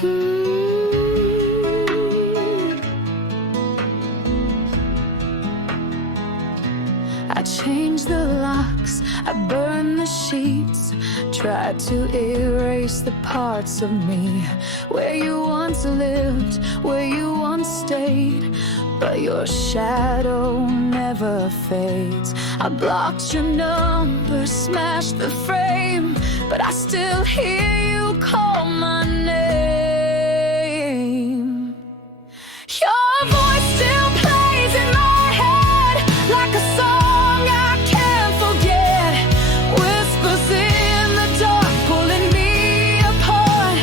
I changed the locks, I burned the sheets, tried to erase the parts of me where you once lived, where you once stayed, but your shadow never fades. I blocked your number, smashed the frame, but I still hear you call my name. Your voice still plays in my head like a song I can't forget. Whispers in the dark, pulling me apart.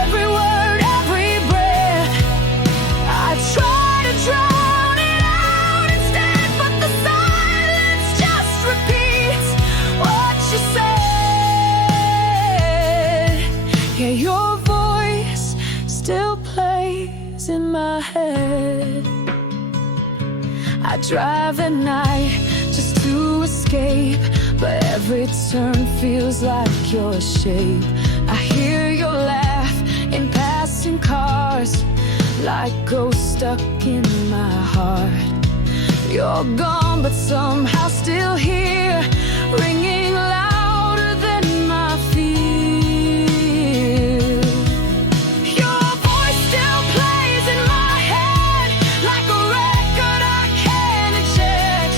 Every word, every breath, I try to drown it out instead, but the silence just repeats what you said. Yeah, your voice still plays in my head. I drive at night just to escape, but every turn feels like your shape. I hear your laugh in passing cars, like ghosts stuck in my heart. You're gone, but somehow still here, ringing louder than my fear. Your voice still plays in my head like a record I can't eject,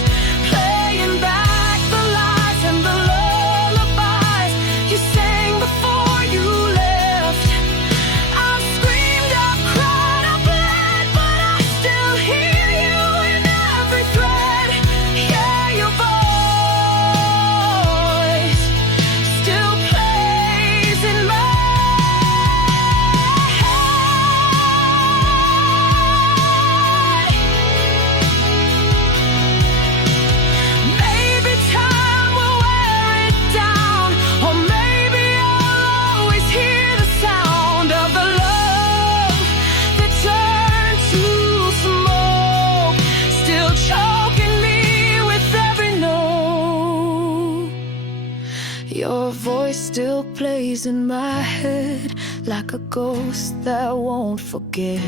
playing back the lies and the lullabies you sang before you left. I've screamed, I've cried, I've bled, but I still hear you in every thread. Yeah, your voice still plays in my head. Maybe time will wear it down, or maybe I'll always hear the sound of the love that turned to smoke, still choking me with every note. Your voice still plays in my head like a ghost that won't forget.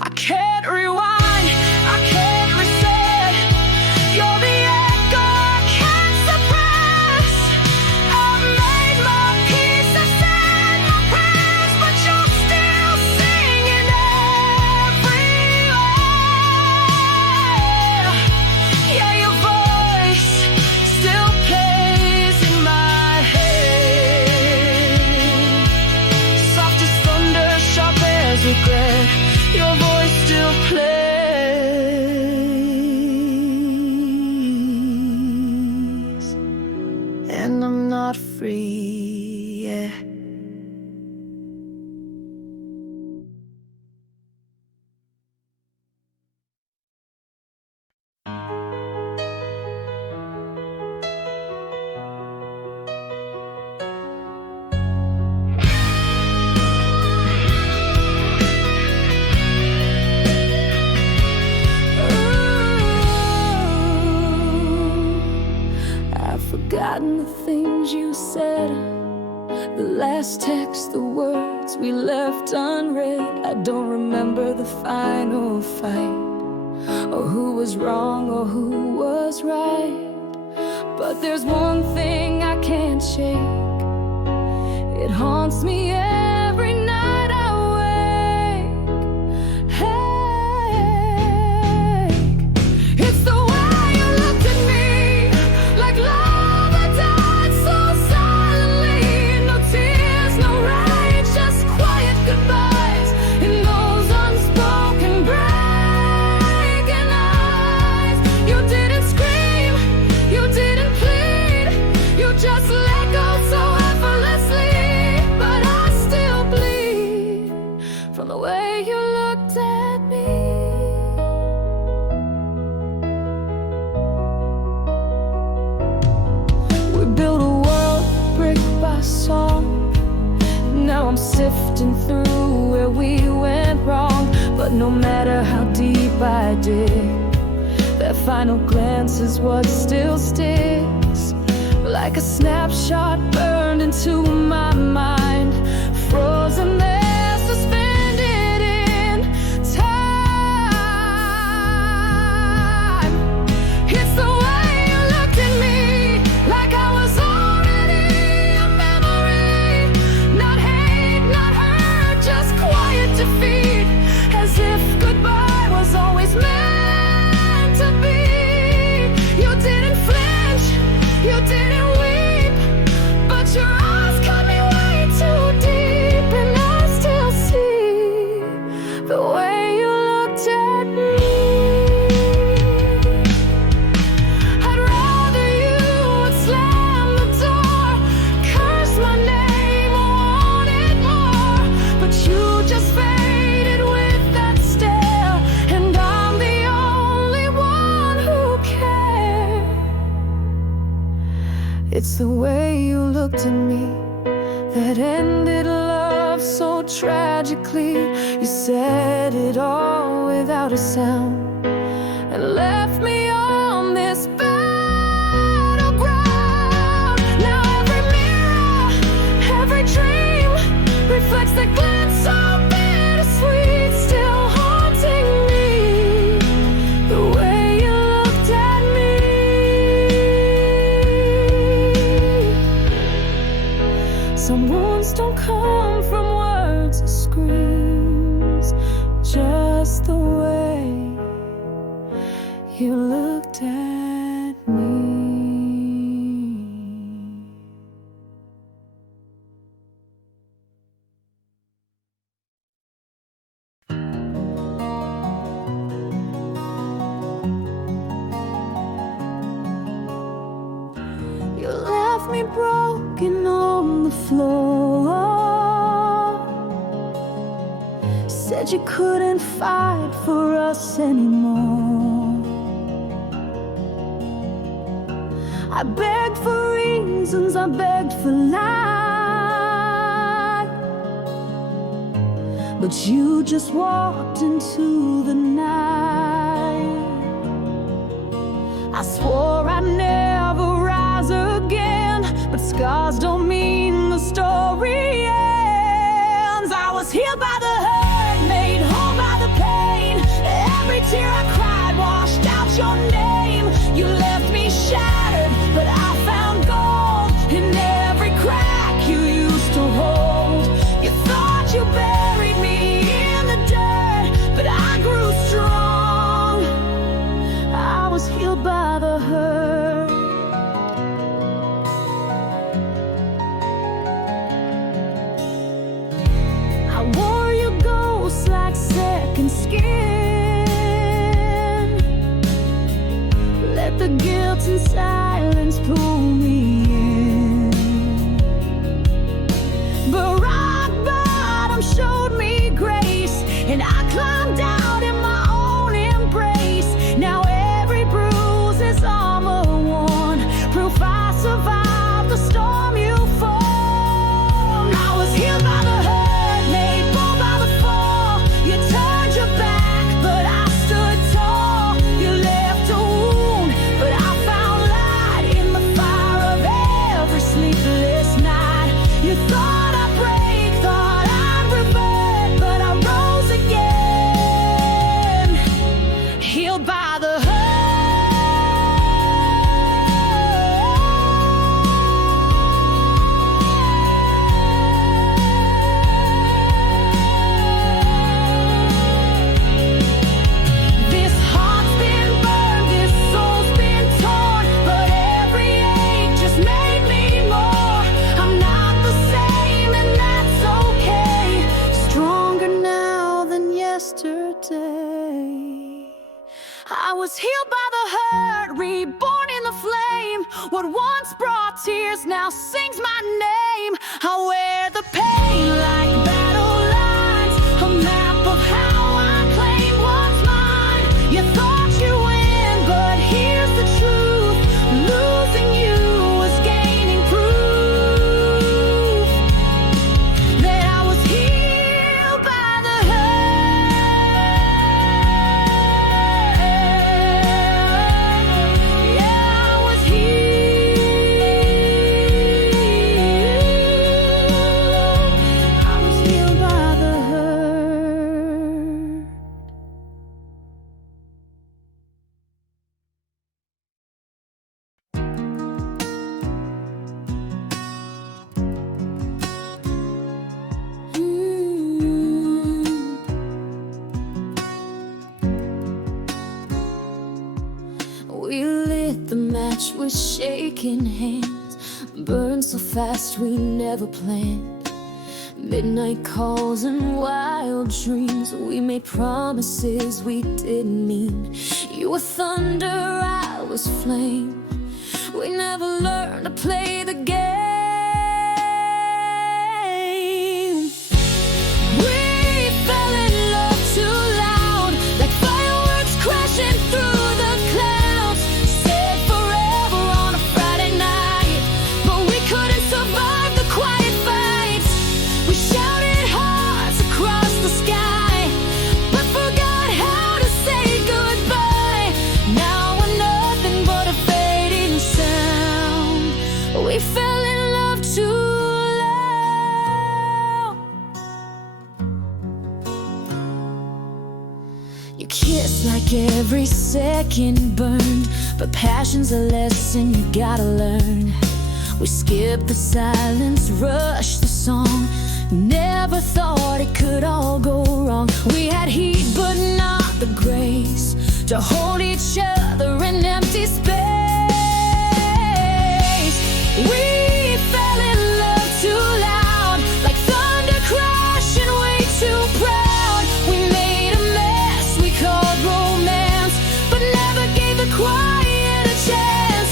I can't rewind, I can't reset. You're the echo I can't suppress. I've made my peace, I've said my prayers, but you're still singing everywhere. Yeah, your voice still plays in my head. Soft as thunder, sharp as regret. Your voice still plays, and I'm not free yet. I've forgotten the things you said, the last text, the words we left unread. I don't remember the final fight, or who was wrong or who was right. But there's one thing I can't shake, it haunts me every night I wake. Hey, it's the way you looked at me, like love had died so silently. No tears, no rain, just quiet goodbyes in those unspoken breaking eyes. You didn't scream, you didn't plead, you just let go so effortlessly. But I still bleed from the way you looked at me. We built a world brick by song. Now I'm sifting through where we went wrong. But no matter how deep I dig, that final glance is what still sticks. Like a snapshot burned into my mind, frozen there, suspended. It's the way you looked at me that ended love so tragically. You said it all without a sound and left me on this battleground. Now every mirror, every dream reflects that glance so bittersweet, still haunting me. The way you looked at me. Some wounds don't come from words or screams, just the way you looked at me. You left me broken on the floor, said you couldn't fight for us anymore. I begged for reasons, I begged for life, but you just walked into the night. I swore I'd never rise again, but scars don't mean the story ends. I was healed by the hurt, made whole by the pain. Every tear I cried washed out your name. You left me shattered, but I found gold in every crack you used to hold. You thought you buried me in the dirt, but I grew strong. I was healed by the hurt. I wore your ghost like second skin, let the guilt and silence pull me in. But rock bottom showed me grace, and I climbed out in my own embrace. Now every bruise is armor worn, proof I survived the storm you formed. I was healed by the hurt, made bold by the fall. You turned your back, but I stood tall. You left a wound, but I found light in the fire of every sleepless night. You thought I'd break, thought I'd revert, but I rose again, healed by the hurt. This heart's been burned, this soul's been torn, but every ache just made me more. I'm not the same, and that's okay. Stronger now than yesterday. I was healed by the hurt, reborn in the flame. What once brought tears now sings my name. I wear the pain like battle lines, a map of how I claim what's mine. You thought you win, but here's the truth. Losing you was gaining proof that I was healed by the hurt. Yeah, I was healed by the hurt. We lit the match with shaking hands, burned so fast we never planned. Midnight calls and wild dreams, we made promises we didn't mean. You were thunder, I was flame. We never learned to play the game. We fell in love too loud, like fireworks crashing through the clouds. Said forever on a Friday night, every second burned, but passion's a lesson you gotta learn. We skipped the silence, rushed the song, never thought it could all go wrong. We had heat but not the grace to hold each other in empty space. We fell in love too loud, like thunder crashing way too proud. We made a mess we called romance, but never gave the quiet a chance.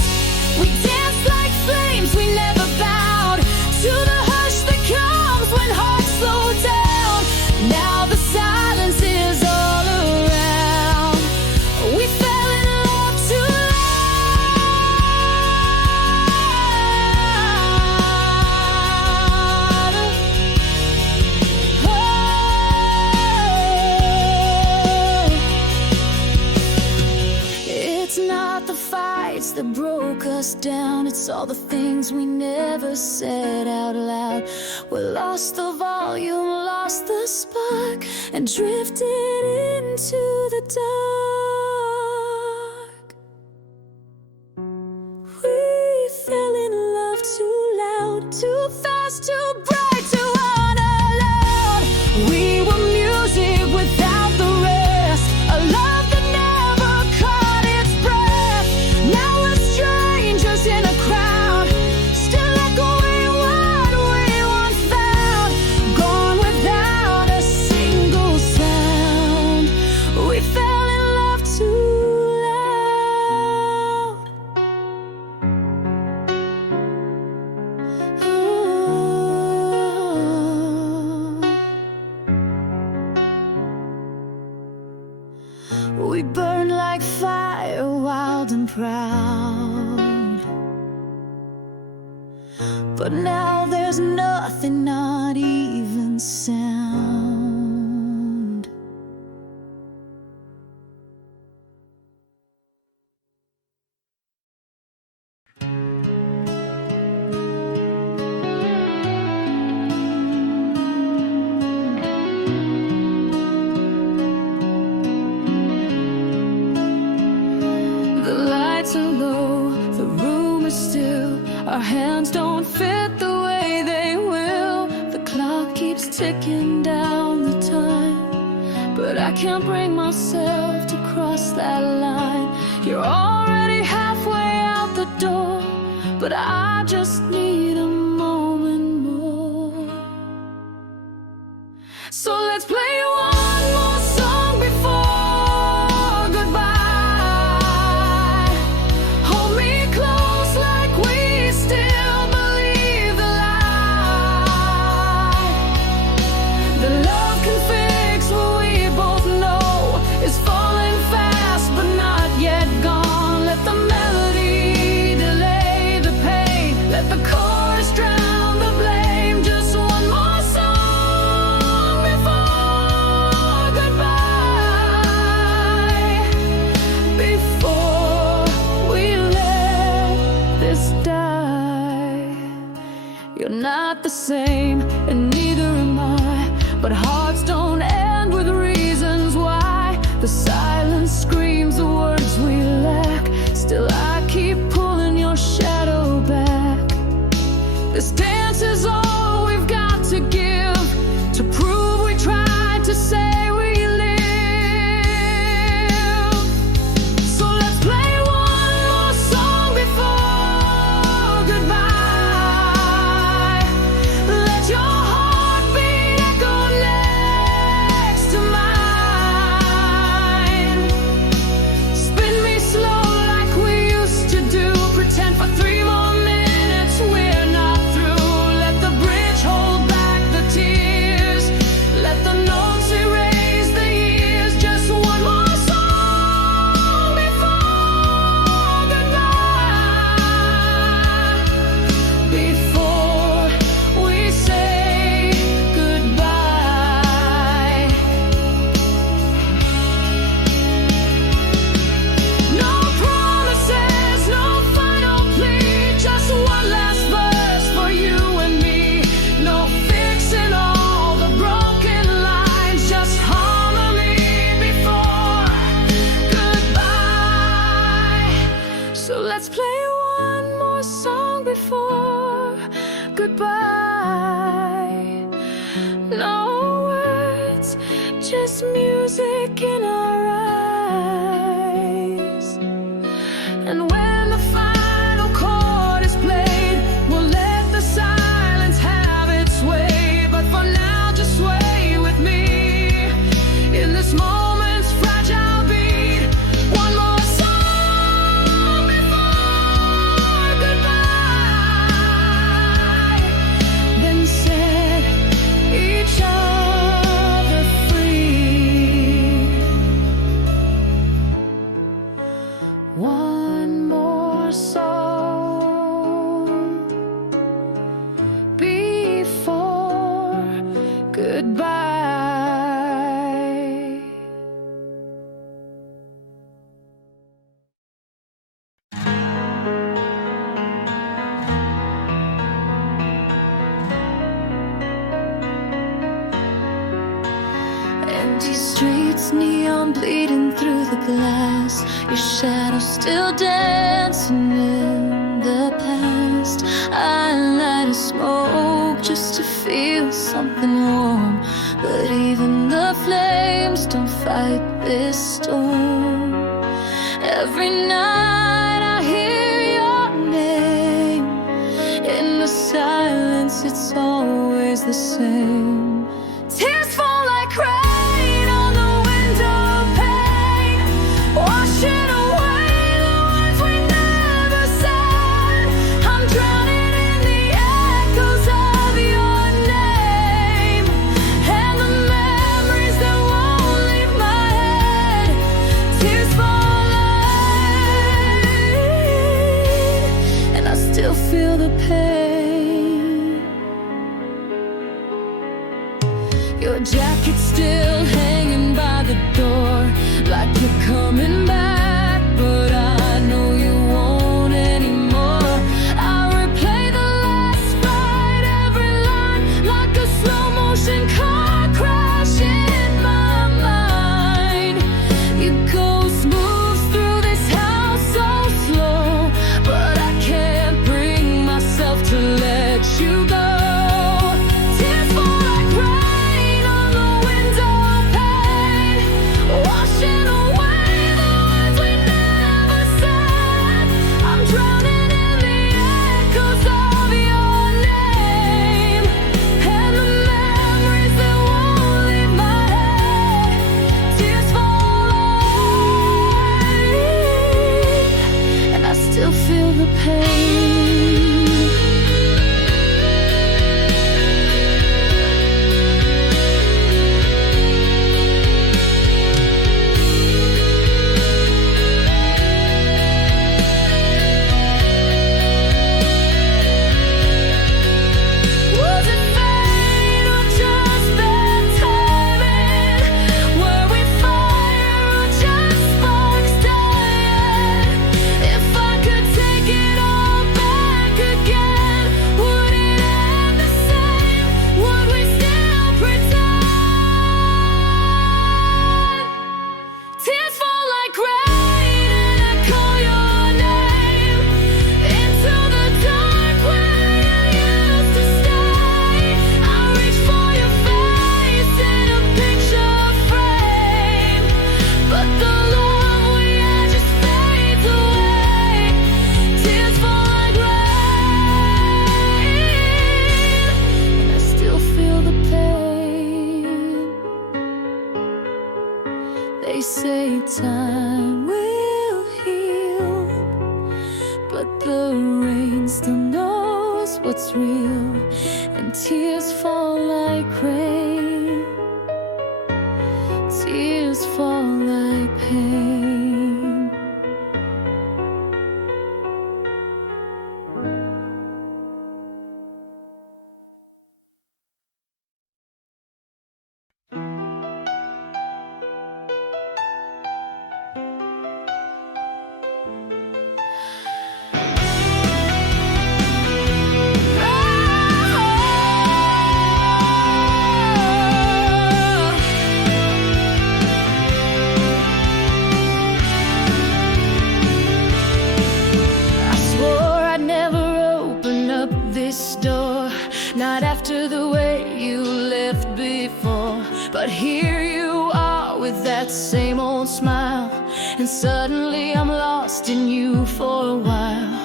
We danced like flames, we never bowed to the hush that comes when hearts slow down. Now the silence is all around. We fell in love too loud. Oh. It's not the fights that broke us down, it's all the things we never said out loud. We lost the volume, lost the spark, and drifted into the dark. We fell in love too loud, too fast, too bright, too unallowed. We were music without the rest, a love that never caught its breath. Now we're strangers in a crowd, still echoing what we once found. Gone without a single sound. We fell in love too loud. We burn like fire, wild and proud. But now there's nothing, not even sound. The lights are low, the room is still. Our hands don't fit the way they will. The clock keeps ticking down the time, but I can't bring myself to cross that line. You're already halfway out the door, but I just need a moment more. So let's play one more song before goodbye. Hold me close like we still believe the lie. The love can fix what we both know is falling fast but not yet gone. Let the melody delay the pain, let the chorus drown the blame. Just one more song before goodbye, before we let this die. You're not the same, and neither am I, but hearts don't end with reasons why. The silence screams the words we lack. Still I keep pulling your shadow back. This dance is all we've got to give, to prove we tried to say we live. So let's play one more song before goodbye. Let your heartbeat echo next to mine. goodbye. No words, just music in our eyes. And when the final chord is played, we'll let the silence have its way. But for now, just sway with me in this moment's fragile beat. One more song before goodbye, then set each other free. One more song before goodbye. Empty streets, neon bleeding through the glass. Your shadow still dancing in the past. I light a smoke just to feel something warm, but even the flames don't fight this storm. Every night I hear your name. In the silence, it's always the same. Tears fall like rain on the window pane, washing away the words we never said. I'm drowning in the echoes of your name, and the memories that won't leave my head. Tears fall like, and I still feel the pain. Your jacket's still hanging by the door, like you're coming back, but I know you won't anymore. I replay the last fight, every line, like a slow motion car crash in my mind. Your ghost moves through this house so slow, but I can't bring myself to let you go. Tears fall like rain on the window pane, washing away the words we never said. I'm drowning in the echoes of your name, and the memories that won't leave my head. Tears fall like, and I still feel the pain. Was it fate or just bad timing? Were we fire or just sparks dying? If I could take it all back again, would it end the same? Would we still pretend? Tears fall like rain and I call your name into the dark where you used to stay. I reach for your face in a picture frame, but the love we had just fades away. Tears fall like rain, and I still feel the pain. They say time will heal, but the rain still knows what's real, and tears fall like rain. Tears fall like pain. not after the way you left before. But here you are with that same old smile, and suddenly I'm lost in you for a while.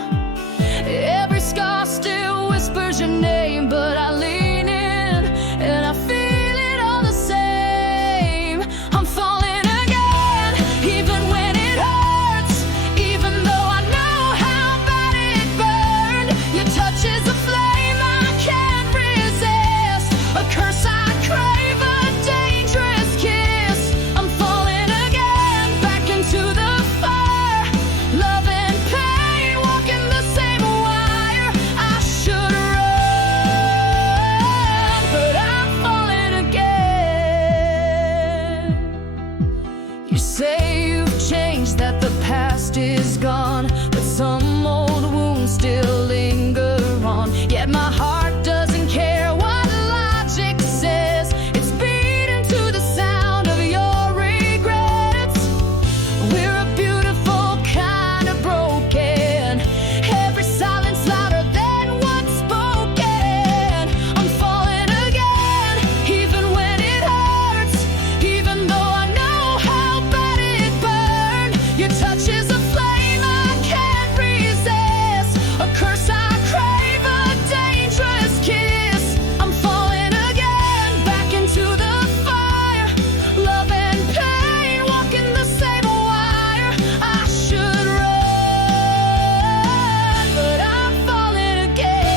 Every scar still whispers your name, but I lean in and I feel it all the same. I'm falling again, even when it hurts, even though I know how bad it burned. Your touch is a flame I can't resist, a curse I crave, a dangerous kiss. I'm falling again, back into the fire, love and pain, walking the same wire. I should run, but I'm falling again. You say you've changed, that the past is gone, but some old wounds still linger on. Yet my heart doesn't care what logic says, it's beating to the sound of your regrets. We're a beautiful kind of broken, every silence louder than what's spoken. I'm falling again, even when it hurts, even though I know how bad it burned. Your touch is a flame I can't resist, a curse I crave, a dangerous kiss. I'm falling again, back into the fire, love and pain, walking the same wire. I should run, but I'm falling again.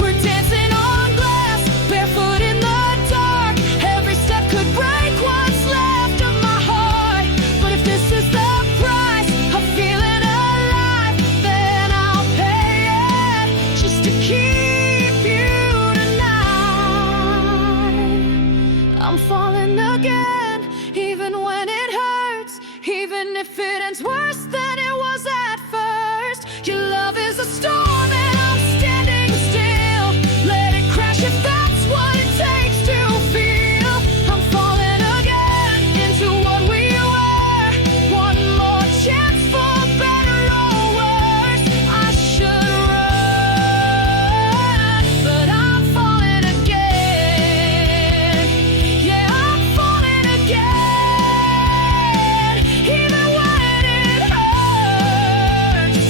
We're dancing on glass, barefoot in the dark. Every step could break what's left of my heart. But if this is the price of feeling alive, then I'll pay it just to keep you tonight. I'm falling again, even when it hurts, even if it ends worse than it was at first. Your love is a storm and I'm standing still. Let it crash if that's what it takes to feel. I'm falling again into what we were. One more chance for better or worse. I should run, but I'm falling again. Yeah, I'm falling again, even when it hurts.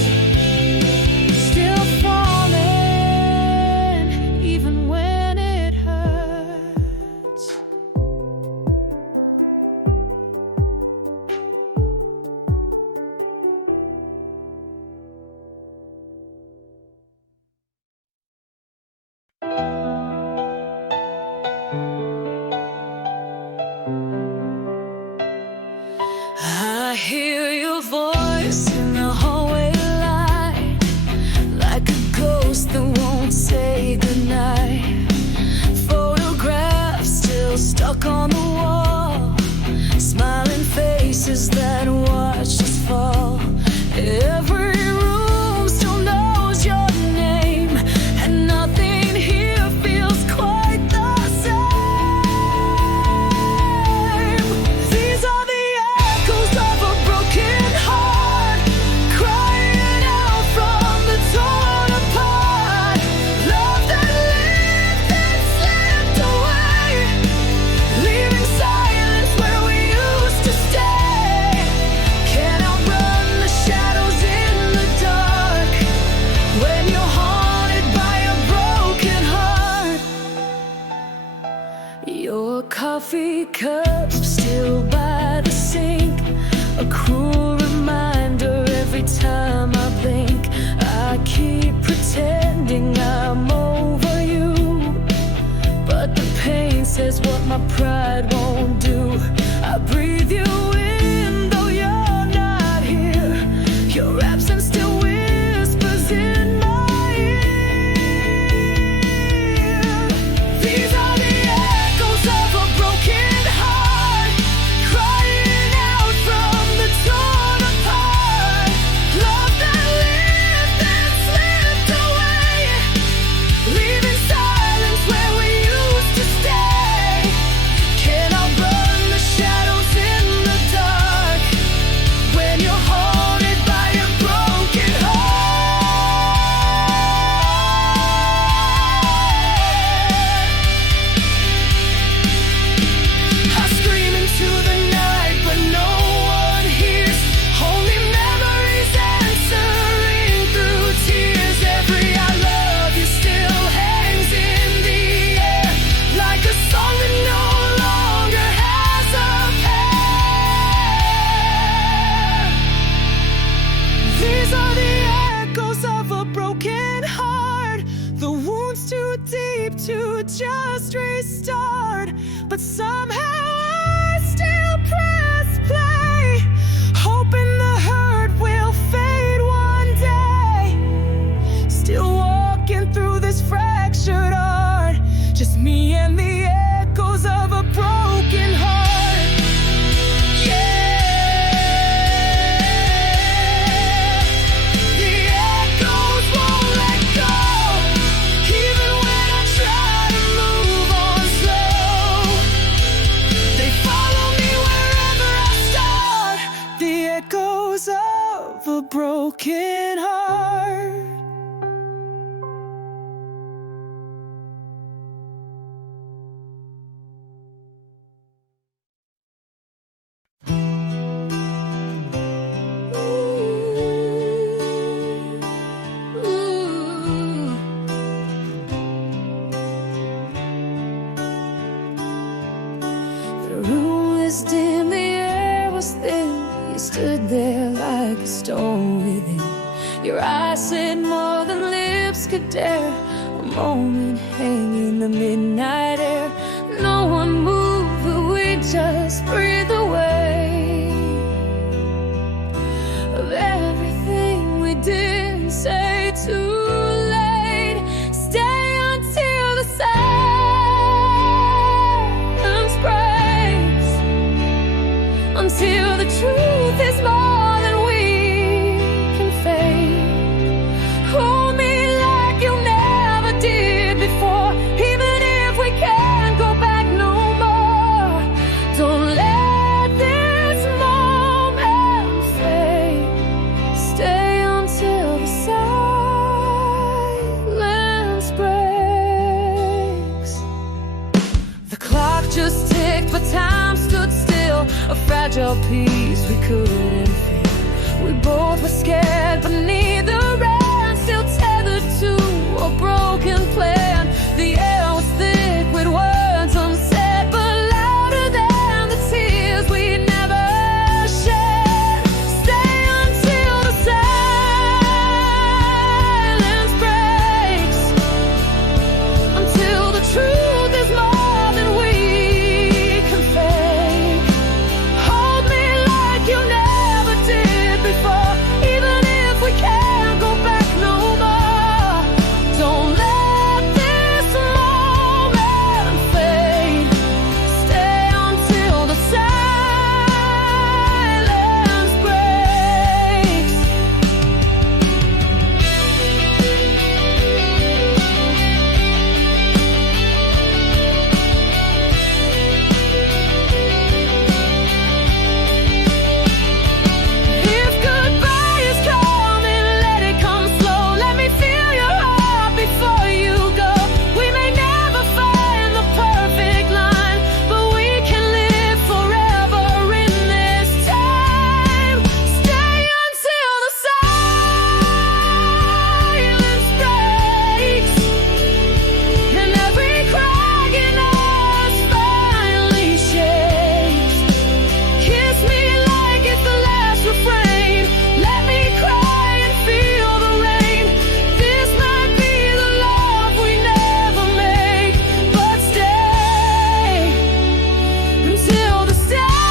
Still falling, even when it hurts. I hear your voice in the hallway light, like a ghost that won't say goodnight. Photographs still stuck on the wall, smiling faces that watched us fall. Every room still knows your name, and nothing here feels quite the same. These are the echoes of a broken heart, crying out from the torn apart. Love that lived and slipped away, leaving silence where we used to stay. Can't outrun the shadows in the dark when you're haunted by a broken heart. Your coffee cups still by the sink, a cruel reminder every time I blink. I keep pretending I'm over you, but the pain says what my pride won't do. I breathe you in, though you're not here. Your absence still whispers in my ear. These are the echoes of a broken heart, too deep to just restart, but somehow I still press play, hoping the hurt will fade one day. Still walking through this fractured art, just me and the echoes of a broken heart. Yeah, the echoes won't let go, even when I try to move on slow. They follow me wherever I start, the echoes of a broken heart. The room was dim, the air was thin. You stood there like a stone within. Your eyes said more than lips could dare. A moment hanging in the midnight air. No one moved, but we just breathed away of everything we didn't say too late. Stay until the silence breaks, until the truth is more than we can fake. Hold me like you never did before, even if we can't go back no more. Don't let this moment fade. Stay until the silence breaks. The clock just ticked, but time stood still, a fragile piece we couldn't feel. We both were scared, but neither ran, still tethered to a broken plan. The air was thick with words unsaid, but louder than the tears we never shed. Stay until the silence breaks, until the truth is more than we can fake. Hold me like you never did before, even if we can't go back no more. Don't let this moment fade. Stay until the silence breaks. If goodbye is coming, let it come slow. Let me feel your heart before you go. We may never find the perfect line, but we can live forever in this time. Stay until the silence breaks, and every crack in us finally shakes. Kiss me like it's the last refrain. Let me cry and feel the rain. This might be the love we never make, but stay until the silence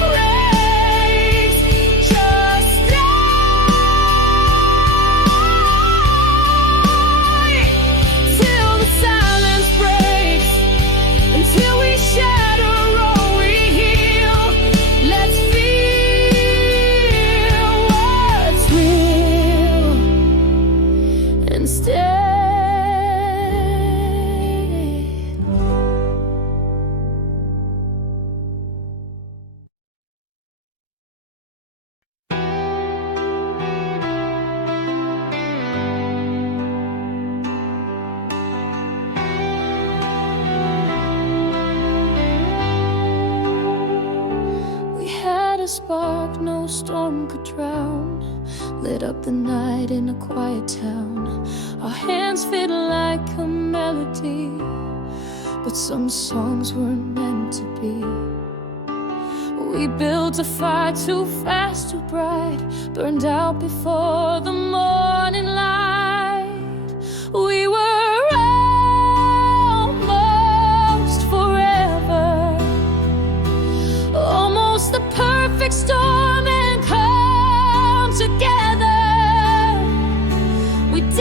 breaks. Just stay till the silence breaks, until we shatter or we heal. Let's feel what's real and stay. We had a spark no storm could drown, lit up the night in a quiet town. Our hands fit like a melody, but some songs weren't meant to be. We built a fire too fast, too bright, burned out before the morning light.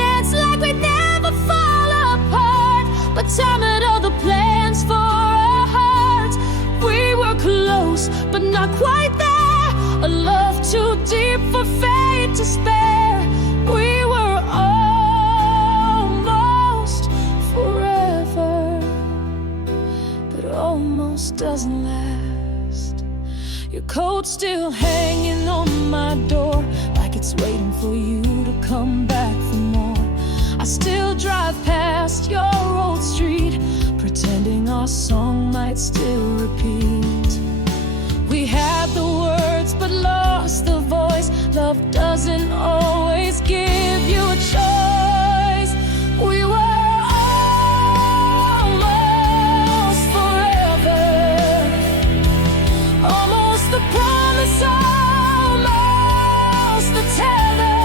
dance like we'd never fall apart. But time had all the plans for our hearts. We were close, but not quite there. A love too deep for fate to spare. We were almost forever, but almost doesn't last. Your coat's still hanging on my door, like it's waiting for you to come back for more. I still drive past your old street, pretending our song might still repeat. We had the words but lost the voice. Love doesn't always give you a choice. We were almost forever, almost the promise, almost the tether.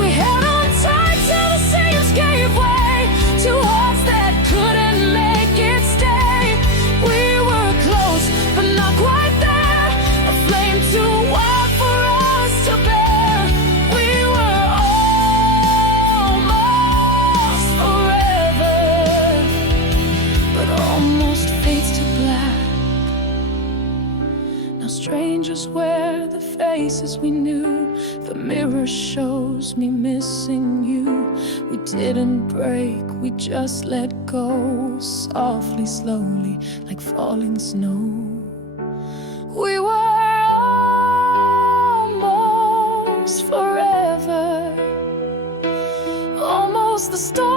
We held on tight till the seams gave way, two hearts that couldn't make it stay. We were close, but not quite there, a flame too wild for us to bear. We were almost forever, but almost fades to black. Now strangers wear the faces we knew. The mirror shows me missing you. We didn't break, we just let go, softly, slowly, like falling snow. We were almost forever, almost the stars.